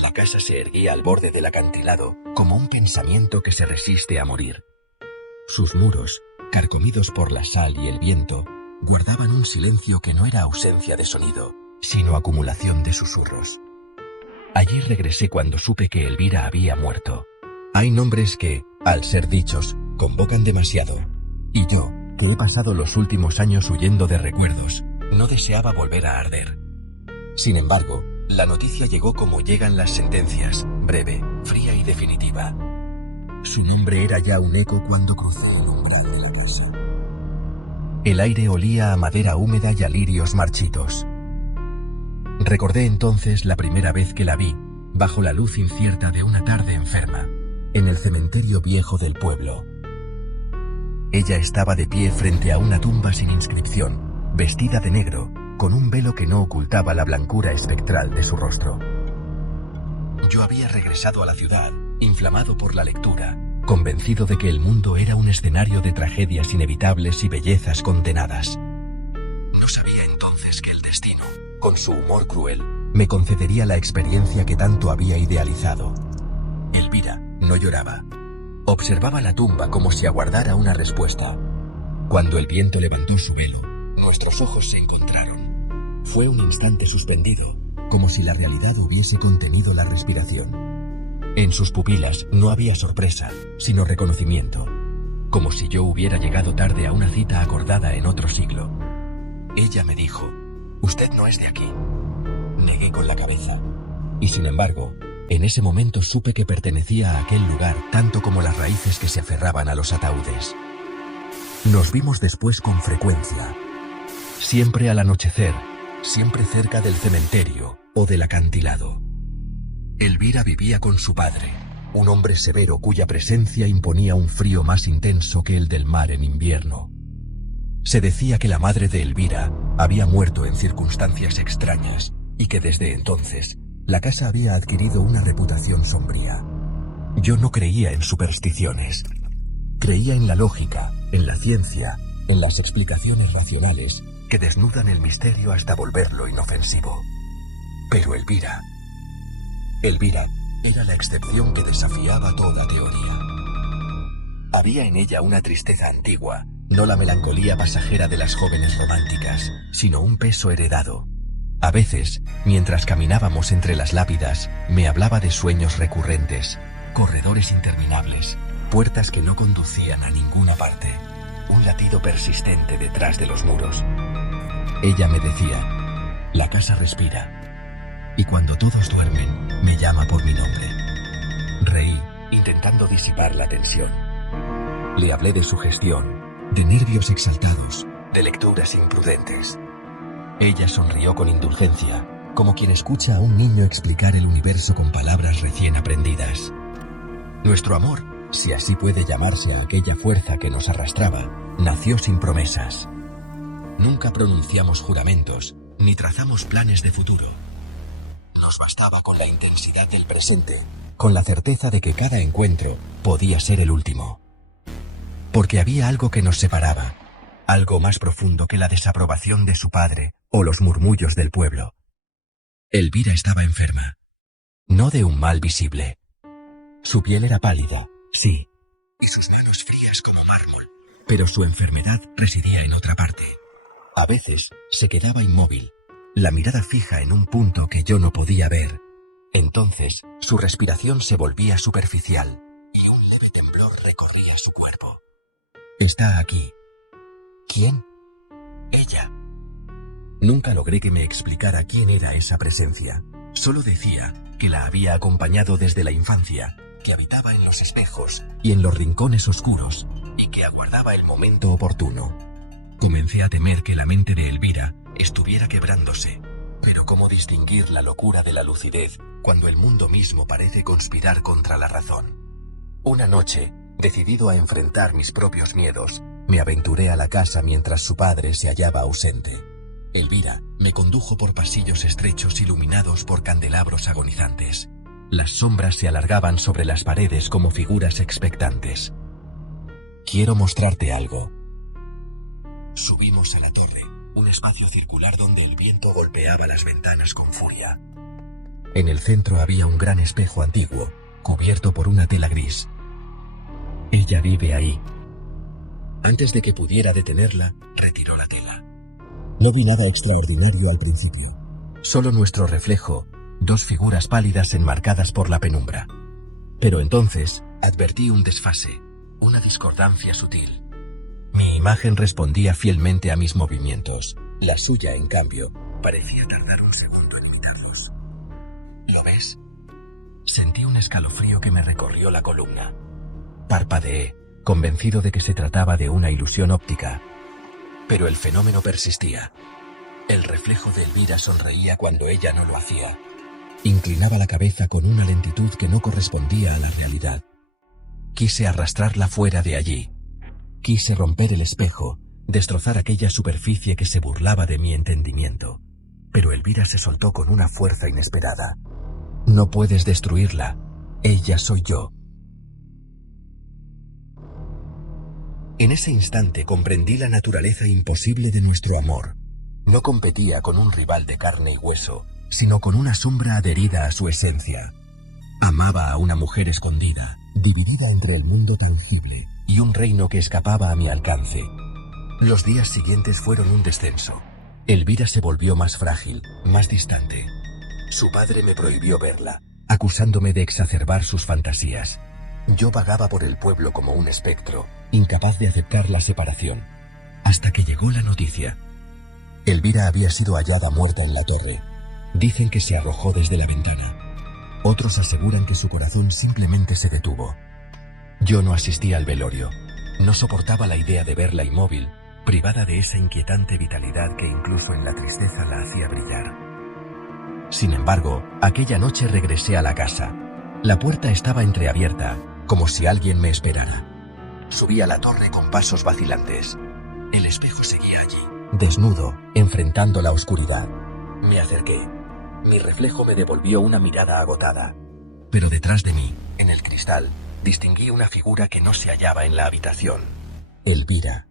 La casa se erguía al borde del acantilado, como un pensamiento que se resiste a morir. Sus muros, carcomidos por la sal y el viento, guardaban un silencio que no era ausencia de sonido, sino acumulación de susurros. Allí regresé cuando supe que Elvira había muerto. Hay nombres que, al ser dichos, convocan demasiado. Y yo, que he pasado los últimos años huyendo de recuerdos, no deseaba volver a arder. Sin embargo, la noticia llegó como llegan las sentencias, breve, fría y definitiva. Su nombre era ya un eco cuando crucé el umbral de la casa. El aire olía a madera húmeda y a lirios marchitos. Recordé entonces la primera vez que la vi, bajo la luz incierta de una tarde enferma, en el cementerio viejo del pueblo. Ella estaba de pie frente a una tumba sin inscripción, vestida de negro, con un velo que no ocultaba la blancura espectral de su rostro. Yo había regresado a la ciudad, inflamado por la lectura, convencido de que el mundo era un escenario de tragedias inevitables y bellezas condenadas. No sabía entonces que el destino, con su humor cruel, me concedería la experiencia que tanto había idealizado. Elvira no lloraba. Observaba la tumba como si aguardara una respuesta. Cuando el viento levantó su velo, nuestros ojos se encontraron. Fue un instante suspendido, como si la realidad hubiese contenido la respiración. En sus pupilas no había sorpresa, sino reconocimiento, como si yo hubiera llegado tarde a una cita acordada en otro siglo. Ella me dijo: «Usted no es de aquí». Negué con la cabeza, y sin embargo, en ese momento supe que pertenecía a aquel lugar tanto como las raíces que se aferraban a los ataúdes. Nos vimos después con frecuencia, siempre al anochecer, siempre cerca del cementerio o del acantilado. Elvira vivía con su padre, un hombre severo cuya presencia imponía un frío más intenso que el del mar en invierno. Se decía que la madre de Elvira había muerto en circunstancias extrañas y que desde entonces la casa había adquirido una reputación sombría. Yo no creía en supersticiones. Creía en la lógica, en la ciencia, en las explicaciones racionales que desnudan el misterio hasta volverlo inofensivo. Pero Elvira era la excepción que desafiaba toda teoría. Había en ella una tristeza antigua, no la melancolía pasajera de las jóvenes románticas, sino un peso heredado. A veces, mientras caminábamos entre las lápidas, me hablaba de sueños recurrentes, corredores interminables, puertas que no conducían a ninguna parte, un latido persistente detrás de los muros. Ella me decía: «La casa respira. Y cuando todos duermen, me llama por mi nombre». Reí, intentando disipar la tensión. Le hablé de sugestión, de nervios exaltados, de lecturas imprudentes. Ella sonrió con indulgencia, como quien escucha a un niño explicar el universo con palabras recién aprendidas. Nuestro amor, si así puede llamarse a aquella fuerza que nos arrastraba, nació sin promesas. Nunca pronunciamos juramentos, ni trazamos planes de futuro. Nos bastaba con la intensidad del presente, con la certeza de que cada encuentro podía ser el último. Porque había algo que nos separaba, algo más profundo que la desaprobación de su padre o los murmullos del pueblo. Elvira estaba enferma, no de un mal visible. Su piel era pálida, sí, y sus manos frías como mármol, pero su enfermedad residía en otra parte. A veces se quedaba inmóvil, la mirada fija en un punto que yo no podía ver. Entonces su respiración se volvía superficial y un leve temblor recorría su cuerpo. «Está aquí». ¿Quién? Ella. Nunca logré que me explicara quién era esa presencia. Solo decía que la había acompañado desde la infancia, que habitaba en los espejos y en los rincones oscuros, y que aguardaba el momento oportuno. Comencé a temer que la mente de Elvira estuviera quebrándose, pero ¿cómo distinguir la locura de la lucidez cuando el mundo mismo parece conspirar contra la razón? Una noche, decidido a enfrentar mis propios miedos, me aventuré a la casa mientras su padre se hallaba ausente. Elvira me condujo por pasillos estrechos iluminados por candelabros agonizantes. Las sombras se alargaban sobre las paredes como figuras expectantes. «Quiero mostrarte algo». Subimos a la torre, un espacio circular donde el viento golpeaba las ventanas con furia. En el centro había un gran espejo antiguo, cubierto por una tela gris. Ella vive ahí. Antes de que pudiera detenerla, retiró la tela. No vi nada extraordinario al principio. Solo nuestro reflejo, dos figuras pálidas enmarcadas por la penumbra. Pero entonces, advertí un desfase, una discordancia sutil. Mi imagen respondía fielmente a mis movimientos. La suya, en cambio, parecía tardar un segundo en imitarlos. ¿Lo ves? Sentí un escalofrío que me recorrió la columna. Parpadeé, convencido de que se trataba de una ilusión óptica. Pero el fenómeno persistía. El reflejo de Elvira sonreía cuando ella no lo hacía. Inclinaba la cabeza con una lentitud que no correspondía a la realidad. Quise arrastrarla fuera de allí. Quise romper el espejo, destrozar aquella superficie que se burlaba de mi entendimiento. Pero Elvira se soltó con una fuerza inesperada. No puedes destruirla. Ella soy yo. En ese instante comprendí la naturaleza imposible de nuestro amor. No competía con un rival de carne y hueso, sino con una sombra adherida a su esencia. Amaba a una mujer escondida, dividida entre el mundo tangible y un reino que escapaba a mi alcance. Los días siguientes fueron un descenso. Elvira se volvió más frágil, más distante. Su padre me prohibió verla, acusándome de exacerbar sus fantasías. Yo vagaba por el pueblo como un espectro, incapaz de aceptar la separación. Hasta que llegó la noticia. Elvira había sido hallada muerta en la torre. Dicen que se arrojó desde la ventana. Otros aseguran que su corazón simplemente se detuvo. Yo no asistí al velorio. No soportaba la idea de verla inmóvil, privada de esa inquietante vitalidad que incluso en la tristeza la hacía brillar. Sin embargo, aquella noche regresé a la casa. La puerta estaba entreabierta, como si alguien me esperara. Subí a la torre con pasos vacilantes. El espejo seguía allí, desnudo, enfrentando la oscuridad. Me acerqué. Mi reflejo me devolvió una mirada agotada. Pero detrás de mí, en el cristal, distinguí una figura que no se hallaba en la habitación. Elvira.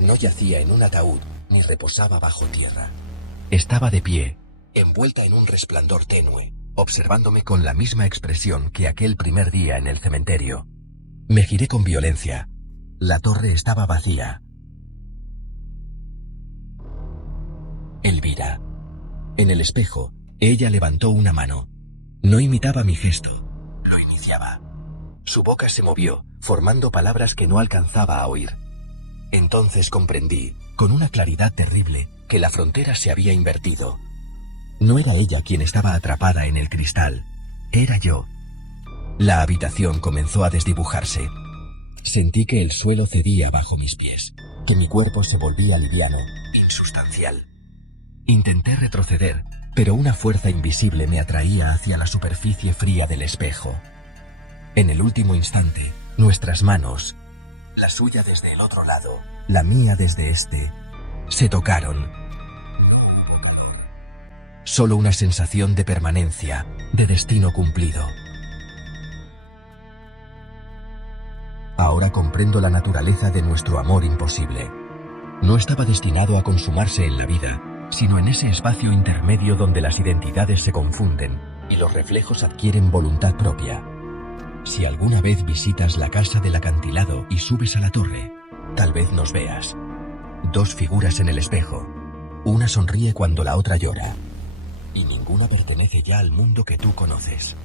No yacía en un ataúd, ni reposaba bajo tierra. Estaba de pie, envuelta en un resplandor tenue, observándome con la misma expresión que aquel primer día en el cementerio. Me giré con violencia. La torre estaba vacía. Elvira. En el espejo, ella levantó una mano. No imitaba mi gesto, lo iniciaba. Su boca se movió, formando palabras que no alcanzaba a oír. Entonces comprendí, con una claridad terrible, que la frontera se había invertido. No era ella quien estaba atrapada en el cristal, era yo. La habitación comenzó a desdibujarse. Sentí que el suelo cedía bajo mis pies, que mi cuerpo se volvía liviano, insustancial. Intenté retroceder, pero una fuerza invisible me atraía hacia la superficie fría del espejo. En el último instante, nuestras manos, la suya desde el otro lado, la mía desde este, se tocaron. Solo una sensación de permanencia, de destino cumplido. Ahora comprendo la naturaleza de nuestro amor imposible. No estaba destinado a consumarse en la vida, sino en ese espacio intermedio donde las identidades se confunden y los reflejos adquieren voluntad propia. Si alguna vez visitas la casa del acantilado y subes a la torre, tal vez nos veas. Dos figuras en el espejo. Una sonríe cuando la otra llora. Y ninguna pertenece ya al mundo que tú conoces.